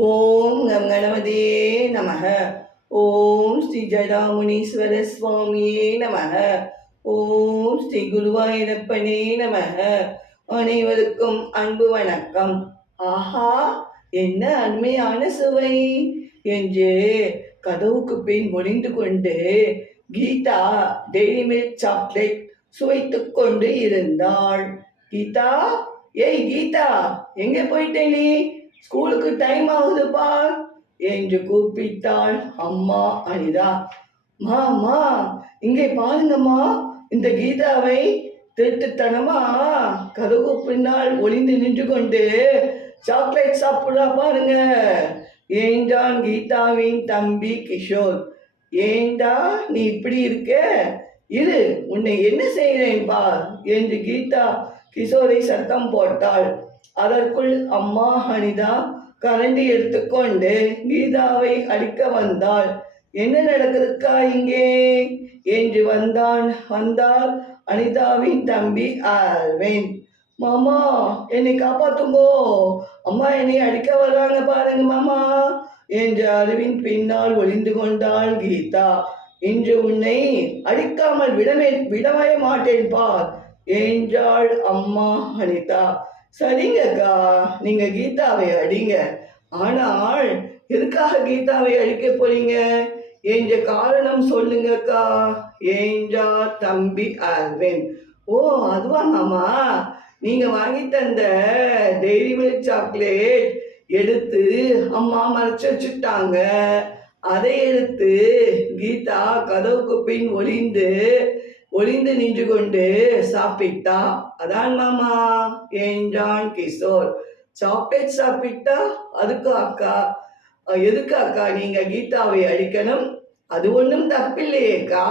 ஓம் come கணபதே நமக. ஓம் ஸ்ரீ ஜடாமுனீஸ்வர சுவாமியே நமக. ஓம் ஸ்ரீ குருவாயிரப்பனே நமக. அனைவருக்கும் அன்பு வணக்கம். ஆஹா என்ன அண்மையான சுவை. என்று கதவுக்கு பின் ஒளிந்து கொண்டு கீதா டெய்லி மில்க் சாக்லேட் சுவைத்து கொண்டு இருந்தாள். கீதா ஏய் கீதா எங்கே போயிட்டே நீ ஸ்கூலுக்கு டைம் ஆகுதுப்பா என்று கூப்பிட்டாள் அம்மா அனிதா. மாமா இங்கே பாருங்கம்மா இந்த கீதாவை திருட்டுத்தனமா கதவு பின்னால் ஒளிந்து நின்று கொண்டு சாக்லேட் சாப்பிடா பாருங்க ஏண்டான் கீதாவின் தம்பி கிஷோர்? ஏண்டா நீ இப்படி இருக்க? இரு உன்னை என்ன செய்கிறேன் பார் என்று கீதா கிஷோரை சத்தம் போட்டாள். அதற்குள் அம்மா அனிதா கரண்டி எடுத்துக்கொண்டு கீதாவை அடிக்க வந்தாள். என்ன நடக்குதுக்கா இங்கே? என்று வந்தான் வந்தால் அனிதாவின் தம்பி ஆல்வின். மாமா என்னை காப்பாத்துங்கோ. அம்மா என்னை அடிக்க வர்றாங்க பாருங்க மாமா என்று அறிவின் பின்னால் ஒளிந்து கொண்டாள் கீதா. இன்று உன்னை அடிக்காமல் விடவே விடவே மாட்டேன் பார் என்றாள் அம்மா அனிதா சரிங்கக்கா நீங்க கீதாவை அடிங்க. ஆனால் எதுக்காக கீதாவை அடிக்க போறீங்க? என்ற காரணம் சொல்லுங்கக்கா ஏஞ்சா தம்பி அல்வின் ஓ அதுவாங்கம்மா மாமா? நீங்க வாங்கி தந்த டெய்ரி மில்க் சாக்லேட் எடுத்து அம்மா மறைச்சு வச்சுட்டாங்க. அதை எடுத்து கீதா கதவுக்கு பின் ஒளிந்து ஒளிந்து நின்று கொண்டு சாப்பிட்டா? அதான் மாமா என்றான் கிஷோர். சாக்லேட் சாப்பிட்டா? அதுக்கு அக்கா. எதுக்கு அக்கா நீங்க கீதாவை அடிக்கணும்? அது ஒன்றும் தப்பில்லையேக்கா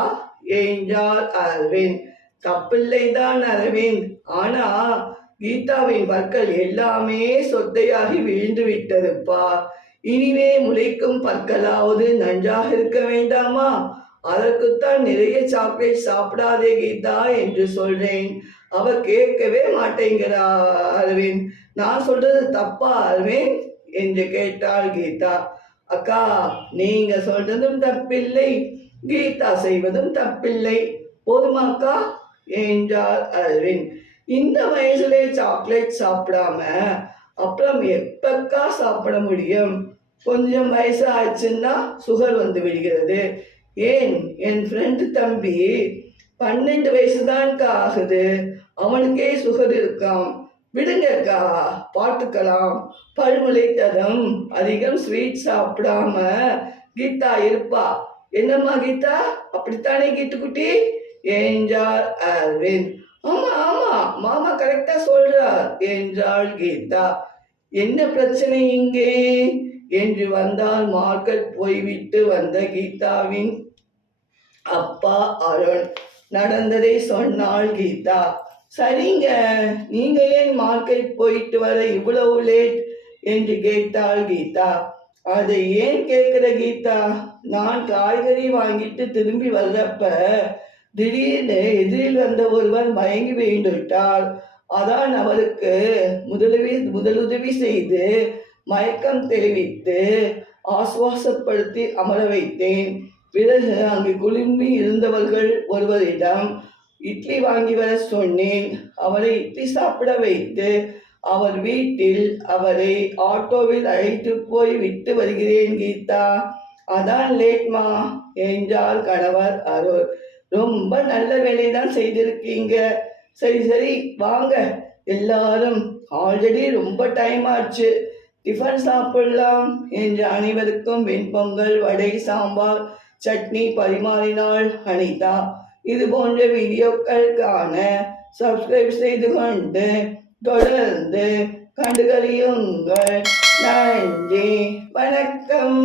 என்றார் அரவிந்த். தப்பில்லை தான் அரவிந்த். ஆனா கீதாவின் பற்கள் எல்லாமே சொத்தையாகி விழுந்து விட்டதுப்பா இனிமே முளைக்கும் பற்களாவது நன்றாக இருக்க வேண்டாமா? அதற்குத்தான் நிறைய சாக்லேட் சாப்பிடாதே கீதா என்று சொல்றேன். அவ கேட்கவே மாட்டேங்கிறா அரவிந்த் நான் சொல்றது தப்பா அரவிந்த் என்று கேட்டாள் கீதா. அக்கா நீங்க சொல்றதும் தப்பில்லை. கீதா செய்வதும் தப்பில்லை. போதுமா அக்கா? என்றார் அரவிந்த் இந்த வயசுலே சாக்லேட் சாப்பிடாம அப்புறம் எப்பக்கா சாப்பிட முடியும்? கொஞ்சம் வயசாச்சுன்னா சுகர் வந்து விடுகிறது. ஏன் என் ஃப்ரெண்டு தம்பி பன்னெண்டு வயசு தான்க்கா ஆகுது. அவனுக்கே சுகர் இருக்காம். விடுங்கக்கா பார்த்துக்கலாம். பல்முளைத்ததும் அதிகம் ஸ்வீட் சாப்பிடாம கீதா இருப்பா. என்னம்மா கீதா? அப்படித்தானே கீட்டுக்குட்டி என்றார் அரவிந்த். ஆமா ஆமா மாமா கரெக்டா சொல்றார் என்றாள் கீதா. என்ன பிரச்சனை இங்கே? என்று வந்தால் மார்க்கெட் போய்விட்டு வந்த கீதாவின் அப்பா அருண். நடந்ததை சொன்னாள் கீதா. சரிங்க நீங்க ஏன் மார்க்கெட் போயிட்டு வர இவ்வளவு லேட்? என்று கேட்டாள் கீதா. அதை ஏன் கேட்கிற கீதா? நான் காய்கறி வாங்கிட்டு திரும்பி வர்றப்ப திடீர்னு எதிரில் வந்த ஒருவர் மயங்கி விழுந்து அதான் அவருக்கு முதலுதவி முதலுதவி செய்து மயக்கம் தெரிவித்து ஆசுவாசப்படுத்தி அமர வைத்தேன். பிறகு அங்கு குளிர்ந்து இருந்தவர்கள் ஒருவரிடம் இட்லி வாங்கி வர சொன்னேன். அவரை இட்லி சாப்பிட வைத்து அவர் வீட்டில் அவரை ஆட்டோவில் அழைத்து போய் விட்டு வருகிறேன் கீதா. அதான் லேட்மா என்றார் கணவர் அருள். ரொம்ப நல்ல வேலை தான் செய்திருக்கீங்க. சரி சரி வாங்க. எல்லாரும் ஆல்ரெடி ரொம்ப டைம் ஆச்சு. டிஃபன் சாப்பிடலாம் என்று அனைவருக்கும் வெண்பொங்கல் வடை சாம்பார் சட்னி பரிமாறினாள் அனிதா இது போன்ற வீடியோக்களுக்கான சப்ஸ்கிரைப் செய்து கொண்டு தொடர்ந்து கண்டுகளியுங்கள். நன்றி. வணக்கம்.